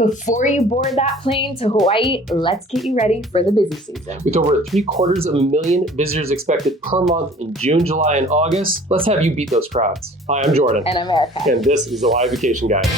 Before you board that plane to Hawaii, let's get you ready for the busy season. With over 750,000 visitors expected per month in June, July, and August, let's have you beat those crowds. Hi, I'm Jordan. And I'm Erica. And this is the Hawaii Vacation Guide.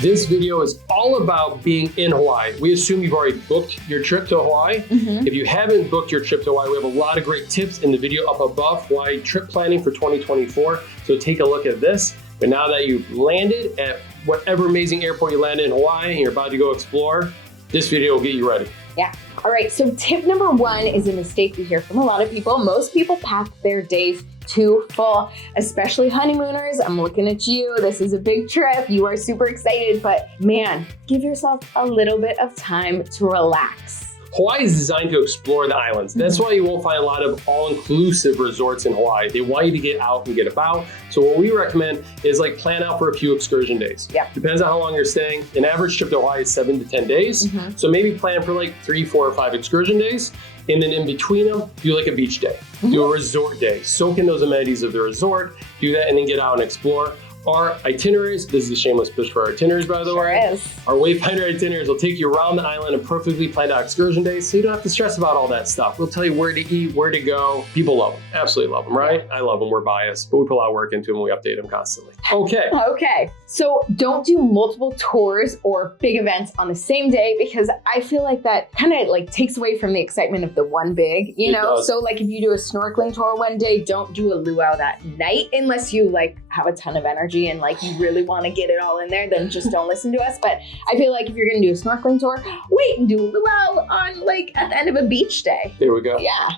This video is all about being in Hawaii. We assume you've already booked your trip to Hawaii. If you haven't booked your trip to Hawaii, we have a lot of great tips in the video up above, Hawaii trip planning for 2024. So take a look at this. But now that you've landed at whatever amazing airport you landed in Hawaii and you're about to go explore, this video will get you ready. Yeah. All right. So tip number one is a mistake we hear from a lot of people. Most people pack their days too full, especially honeymooners. I'm looking at you. This is a big trip. You are super excited, but man, give yourself a little bit of time to relax. Hawaii is designed to explore the islands. That's why you won't find a lot of all-inclusive resorts in Hawaii. They want you to get out and get about. So what we recommend is like plan out for a few excursion days. Yeah. Depends on how long you're staying. An average trip to Hawaii is 7 to 10 days. So maybe plan for like 3, 4, or 5 excursion days. And then in between them, do like a beach day, do a resort day, soak in those amenities of the resort, do that and then get out and explore. Our itineraries, this is a shameless push for our itineraries, by the way. Is. Our Wayfinder itineraries will take you around the island and perfectly planned out excursion days, so you don't have to stress about all that stuff. We'll tell you where to eat, where to go. People love them, absolutely love them, right? I love them, we're biased, but we put a lot of work into them, we update them constantly. Okay. Okay, so don't do multiple tours or big events on the same day because I feel like that kind of like takes away from the excitement of the one big, you know? So like if you do a snorkeling tour one day, don't do a luau that night unless you like have a ton of energy and like you really want to get it all in there, then just don't listen to us. But I feel like if you're gonna do a snorkeling tour, wait and do a luau on like at the end of a beach day. There we go. Yeah.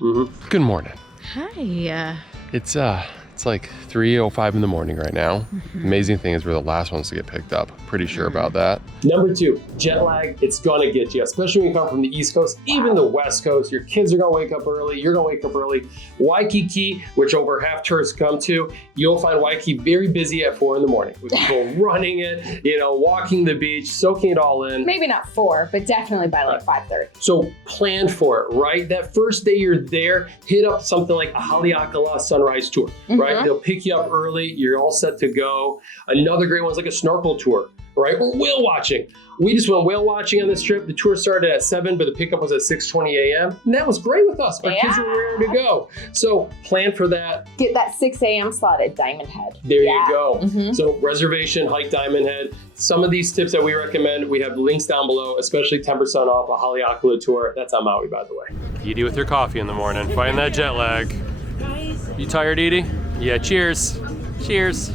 Good morning. Hi. It's like 3:05 in the morning right now. Amazing thing is we're the last ones to get picked up. Pretty sure about that. Number 2, jet lag. It's gonna get you, especially when you come from the East Coast, even the West Coast. Your kids are gonna wake up early. You're gonna wake up early. Waikiki, which over half tourists come to, you'll find Waikiki very busy at 4 in the morning with people running it, you know, walking the beach, soaking it all in. Maybe not 4, but definitely by like 5:30. So plan for it, right? That first day you're there, hit up something like a Haleakala sunrise tour, right? They'll pick you up early. You're all set to go. Another great one is like a snorkel tour, right? Or whale watching. We just went whale watching on this trip. The tour started at 7, but the pickup was at 6:20 a.m. And that was great with us. Our kids were ready to go. So plan for that. Get that 6 a.m. slot at Diamond Head. There you go. So reservation, hike Diamond Head. Some of these tips that we recommend, we have links down below, especially 10% off a Haleakala tour. That's on Maui, by the way. Edie with your coffee in the morning, fighting that jet lag. You tired, Edie? Yeah, cheers. Cheers.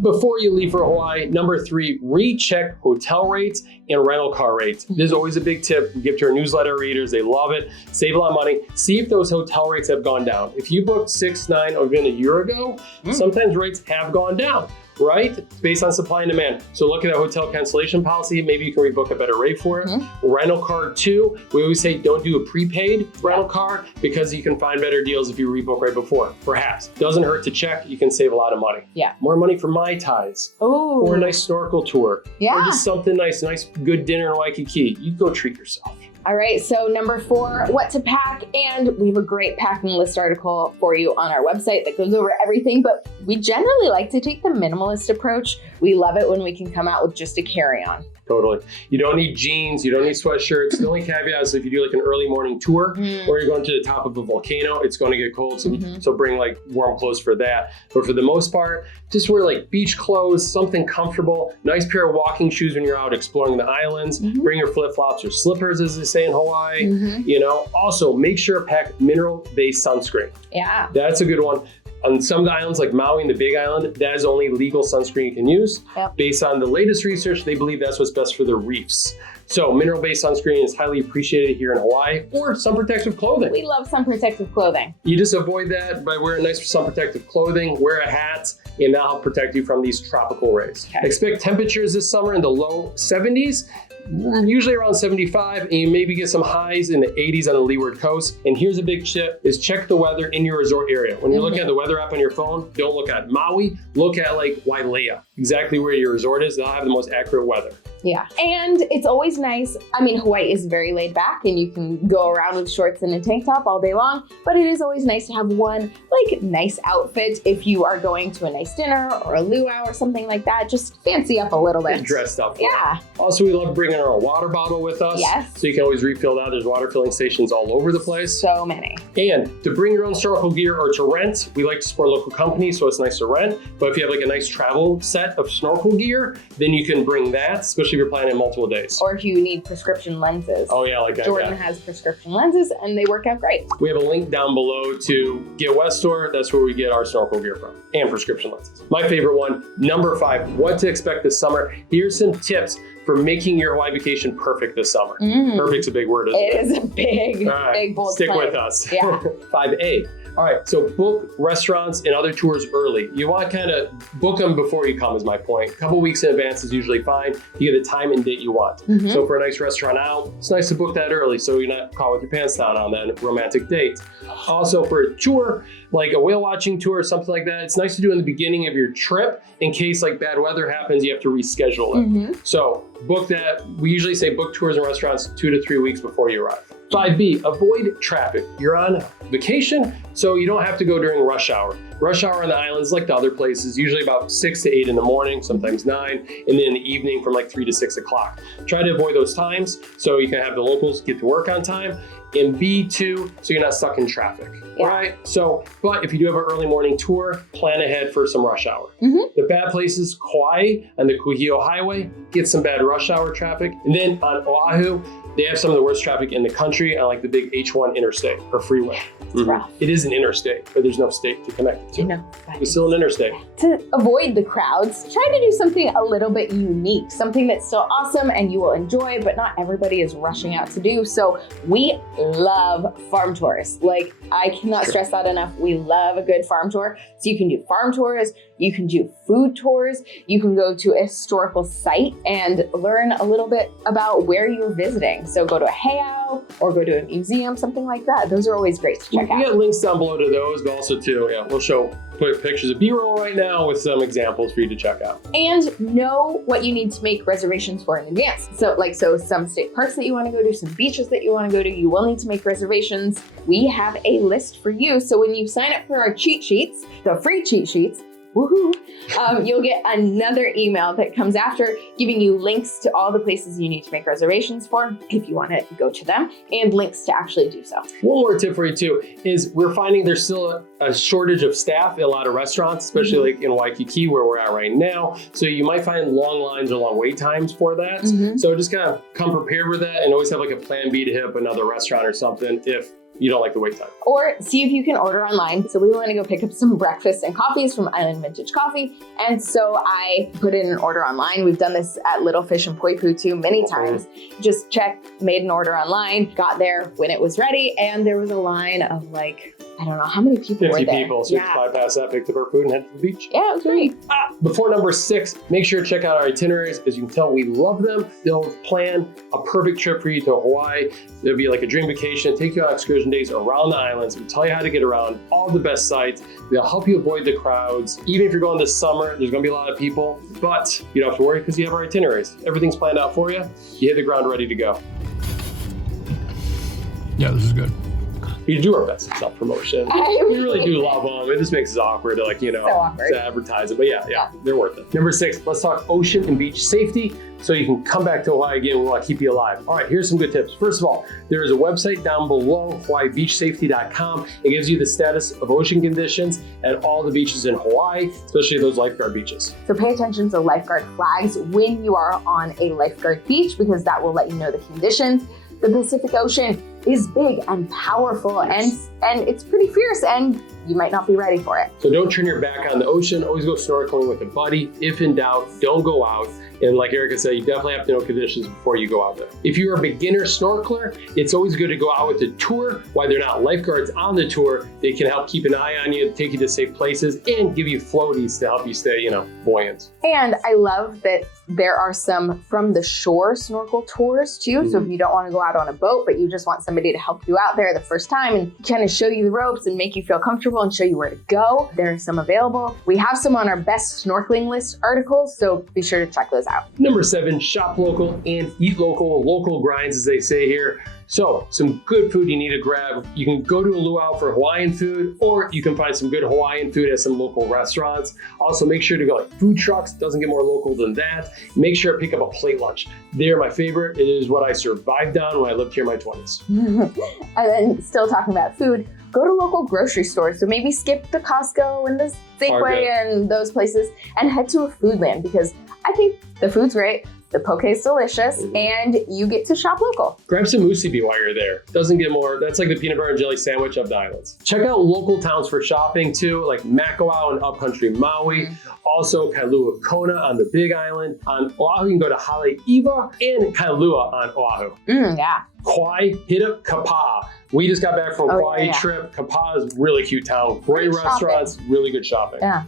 Before you leave for Hawaii, number 3, recheck hotel rates and rental car rates. This is always a big tip we give to our newsletter readers. They love it. Save a lot of money. See if those hotel rates have gone down. If you booked 6, 9, or even a year ago, sometimes rates have gone down, right? It's based on supply and demand. So look at that hotel cancellation policy. Maybe you can rebook a better rate for it. Rental car too. We always say don't do a prepaid rental car because you can find better deals if you rebook right before. Perhaps. Doesn't hurt to check. You can save a lot of money. Yeah. More money for Mai Tais. Oh. Or a nice snorkel tour. Yeah. Or just something nice good dinner in Waikiki. You go treat yourself. All right, so number 4, what to pack, and we have a great packing list article for you on our website that goes over everything, but we generally like to take the minimalist approach. We love it when we can come out with just a carry-on. Totally. You don't need jeans, you don't need sweatshirts. The only caveat is if you do like an early morning tour or you're going to the top of a volcano, it's going to get cold. So bring like warm clothes for that. But for the most part, just wear like beach clothes, something comfortable, nice pair of walking shoes when you're out exploring the islands. Bring your flip-flops or slippers, as they say in Hawaii. You know, also make sure to pack mineral-based sunscreen. Yeah. That's a good one. On some of the islands like Maui and the Big Island, that is only legal sunscreen you can use. Based on the latest research, they believe that's what's best for the reefs. So mineral-based sunscreen is highly appreciated here in Hawaii, or sun protective clothing. We love sun protective clothing. You just avoid that by wearing nice sun protective clothing, wear a hat, and that'll help protect you from these tropical rays. Expect temperatures this summer in the low 70s. Usually around 75, and you maybe get some highs in the 80s on the leeward coast. And here's a big tip, is check the weather in your resort area. When you're looking at the weather app on your phone, don't look at Maui, look at like Wailea, exactly where your resort is. They'll have the most accurate weather. Yeah. And it's always nice. I mean, Hawaii is very laid back and you can go around with shorts and a tank top all day long, but it is always nice to have one like nice outfit if you are going to a nice dinner or a luau or something like that. Just fancy up a little bit. Get dressed up. Yeah. Also, we love bringing our water bottle with us. Yes. So you can always refill that. There's water filling stations all over the place. So many. And to bring your own snorkel gear or to rent, we like to support local companies, so it's nice to rent. But if you have like a nice travel set of snorkel gear, then you can bring that, especially if you're planning multiple days. Or if you need prescription lenses. Oh yeah, like that. Jordan has prescription lenses and they work out great. We have a link down below to Get West Store. That's where we get our snorkel gear from, and prescription lenses. My favorite one, number 5, what to expect this summer. Here's some tips for making your Hawaii vacation perfect this summer. Perfect's a big word, isn't it? It is a big, big bold Stick claim. with us. Yeah. 5A. All right, so book restaurants and other tours early. You want to kind of book them before you come is my point. A couple weeks in advance is usually fine. You get the time and date you want. So for a nice restaurant out, it's nice to book that early so you're not caught with your pants down on that romantic date. Also for a tour, like a whale watching tour or something like that, it's nice to do in the beginning of your trip in case like bad weather happens, you have to reschedule it. So book that. We usually say book tours and restaurants 2 to 3 weeks before you arrive. 5B, avoid traffic. You're on vacation, so you don't have to go during rush hour. Rush hour on the islands, like the other places, usually about 6 to 8 in the morning, sometimes 9, and then in the evening from like 3 to 6 o'clock. Try to avoid those times so you can have the locals get to work on time. And B2, so you're not stuck in traffic, right? So, but if you do have an early morning tour, plan ahead for some rush hour. The bad places, KAUAI and the Kuhio Highway, get some bad rush hour traffic. And then on Oahu, they have some of the worst traffic in the country on like the big H1 interstate or freeway. It's rough. It is an interstate, but there's no state to connect it to. No, it's still an interstate. To avoid the crowds, try to do something a little bit unique, something that's still awesome and you will enjoy, but not everybody is rushing out to do. So we love farm tours. Like, I cannot stress that enough. We love a good farm tour. So you can do farm tours, you can do food tours, you can go to a historical site and learn a little bit about where you're visiting. So go to a heiau or go to a museum, something like that. Those are always great to check out. We got links down below to those, but also too, we'll put pictures of B-roll right now with some examples for you to check out. And know what you need to make reservations for in advance. So some state parks that you want to go to, some beaches that you want to go to, you will need to make reservations. We have a list for you. So when you sign up for our cheat sheets, the free cheat sheets, woohoo, you'll get another email that comes after giving you links to all the places you need to make reservations for if you want to go to them, and links to actually do so. One more tip for you too is we're finding there's still a shortage of staff at a lot of restaurants, especially like in Waikiki where we're at right now. So you might find long lines or long wait times for that. So just kind of come prepared with that and always have like a plan B to hit up another restaurant or something if you don't like the wait time. Or see if you can order online. So we want to go pick up some breakfast and coffees from Island Vintage Coffee. And so I put in an order online. We've done this at Little Fish and Poipu too many times. Just checked, made an order online, got there when it was ready. And there was a line of like, I don't know how many people were there. 50 people, so we bypassed that, picked up our food and headed to the beach. Yeah, it was great. Before number 6, make sure to check out our itineraries. As you can tell, we love them. They'll plan a perfect trip for you to Hawaii. It'll be like a dream vacation, take you on excursion days around the islands. We'll tell you how to get around all the best sites. They'll help you avoid the crowds. Even if you're going this summer, there's gonna be a lot of people, but you don't have to worry because you have our itineraries. Everything's planned out for you. You hit the ground ready to go. Yeah, this is good. We do our best at self-promotion. We really do love them. It just makes it awkward to to advertise it. But yeah, they're worth it. Number 6, let's talk ocean and beach safety so you can come back to Hawaii again. We want to keep you alive. All right, here's some good tips. First of all, there is a website down below, hawaiibeachsafety.com. It gives you the status of ocean conditions at all the beaches in Hawaii, especially those lifeguard beaches. So pay attention to lifeguard flags when you are on a lifeguard beach because that will let you know the conditions. The Pacific Ocean is big and powerful and it's pretty fierce and you might not be ready for it. So don't turn your back on the ocean. Always go snorkeling with a buddy. If in doubt, don't go out. And like Erica said, you definitely have to know conditions before you go out there. If you're a beginner snorkeler, it's always good to go out with a tour. While they're not lifeguards on the tour, they can help keep an eye on you, take you to safe places, and give you floaties to help you stay, buoyant. And I love that there are some from the shore snorkel tours too. So if you don't want to go out on a boat, but you just want somebody to help you out there the first time and kind of show you the ropes and make you feel comfortable comfortable and show you where to go, there are some available. We have some on our best snorkeling list articles, so be sure to check those out. Number 7, shop local and eat local. Local grinds, as they say here. So some good food you need to grab. You can go to a luau for Hawaiian food, or you can find some good Hawaiian food at some local restaurants. Also, make sure to go like food trucks. Doesn't get more local than that. Make sure to pick up a plate lunch. They're my favorite. It is what I survived on when I lived here in my 20s. And then still talking about food, go to local grocery stores. So maybe skip the Costco and the Safeway and those places and head to a Foodland, because I think the food's great. The poke is delicious, and you get to shop local. Grab some musubi while you're there. Doesn't get more. That's like the peanut butter and jelly sandwich of the islands. Check out local towns for shopping too, like Makawao and upcountry Maui. Also Kailua Kona on the Big Island. On Oahu, you can go to Haleiwa and Kailua on Oahu. Yeah. Kauai, hit up Kapa'a. We just got back from a Kauai trip. Kapa'a is a really cute town. Great restaurants, really good shopping. Yeah.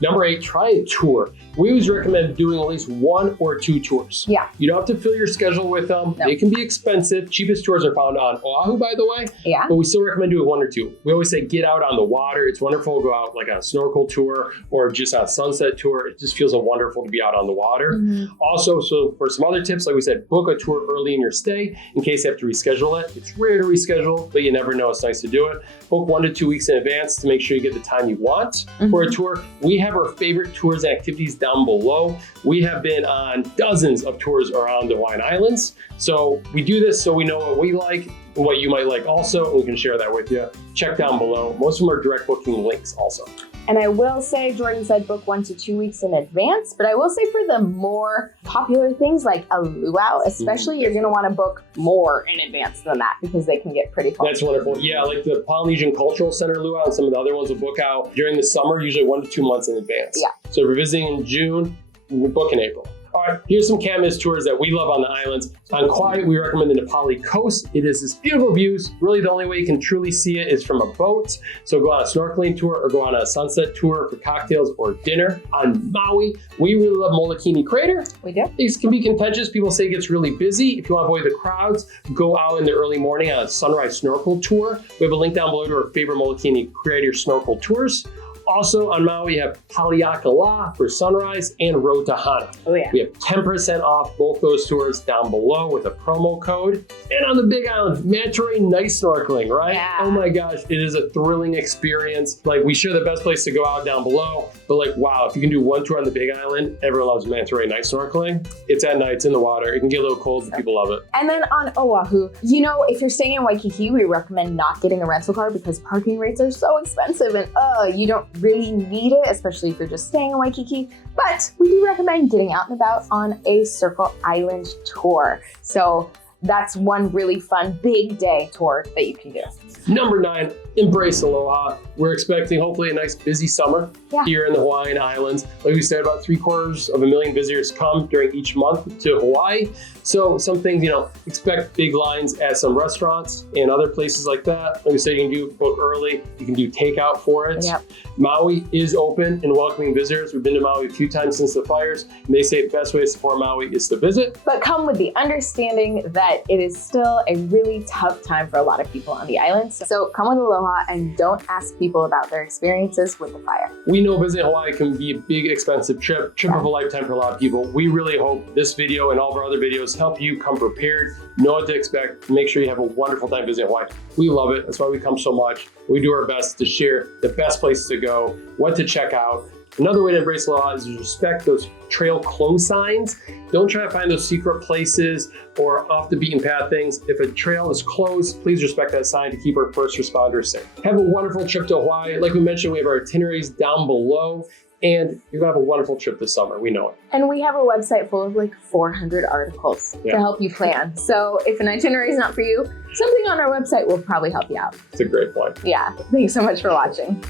Number 8, try a tour. We always recommend doing at least 1 or 2 tours. Yeah. You don't have to fill your schedule with them. No. They can be expensive. Cheapest tours are found on Oahu, by the way. Yeah. But we still recommend doing 1 or 2. We always say get out on the water. It's wonderful to go out like on a snorkel tour or just on a sunset tour. It just feels wonderful to be out on the water. Also, so for some other tips, like we said, book a tour early in your stay in case you have to reschedule it. It's rare to reschedule, but you never know. It's nice to do it. Book 1 to 2 weeks in advance to make sure you get the time you want for a tour. We have our favorite tours and activities down below. We have been on dozens of tours around the Hawaiian Islands. So we do this so we know what we like and what you might like also, and we can share that with you. Check down below. Most of them are direct booking links also. And I will say, Jordan said book 1 to 2 weeks in advance, but I will say for the more popular things like a luau, especially, you're going to want to book more in advance than that because they can get pretty full. That's wonderful. Yeah, like the Polynesian Cultural Center luau and some of the other ones will book out during the summer, usually 1 to 2 months in advance. Yeah. So if you're visiting in June, we'll book in April. All right, here's some can't-miss tours that we love on the islands. On Kauai, we recommend the NAPALI coast. It is this beautiful views. Really, the only way you can truly see it is from a boat. So go on a snorkeling tour or go on a sunset tour for cocktails or dinner. On Maui, we really love MOLOKINI Crater. We do. These can be contentious. People say it gets really busy. If you want to avoid the crowds, go out in the early morning on a sunrise snorkel tour. We have a link down below to our favorite MOLOKINI Crater snorkel tours. Also on Maui, you have Haleakala for sunrise and Road to Hana. Oh yeah. We have 10% off both those tours down below with a promo code. And on the Big Island, manta ray night snorkeling, right? Yeah. Oh my gosh, it is a thrilling experience. Like we share the best place to go out down below, but like, wow, if you can do 1 tour on the Big Island, everyone loves manta ray night snorkeling. It's at night, it's in the water. It can get a little cold, but people love it. And then on Oahu, you know, if you're staying in Waikiki, we recommend not getting a rental car because parking rates are so expensive and you don't really need it, especially if you're just staying in Waikiki. But we do recommend getting out and about on a Circle Island tour. So that's one really fun big day tour that you can do. Number 9, embrace Aloha. We're expecting hopefully a nice busy summer here in the Hawaiian Islands. Like we said, about 750,000 visitors come during each month to Hawaii. So some things, you know, expect big lines at some restaurants and other places like that. Like we said, you can do book early. You can do takeout for it. Yep. Maui is open and welcoming visitors. We've been to Maui a few times since the fires, and they say the best way to support Maui is to visit. But come with the understanding that it is still a really tough time for a lot of people on the islands. So come with Aloha and don't ask people about their experiences with the fire. We know visiting Hawaii can be a big, expensive trip of a lifetime for a lot of people. We really hope this video and all of our other videos help you come prepared, know what to expect, make sure you have a wonderful time visiting Hawaii. We love it. That's why we come so much. We do our best to share the best places to go, what to check out. Another way to embrace Aloha is to respect those trail close signs. Don't try to find those secret places or off the beaten path things. If a trail is closed, please respect that sign to keep our first responders safe. Have a wonderful trip to Hawaii. Like we mentioned, we have our itineraries down below, and you're gonna have a wonderful trip this summer. We know it. And we have a website full of like 400 articles to help you plan. So if an itinerary is not for you, something on our website will probably help you out. It's a great point. Yeah. Thanks so much for watching.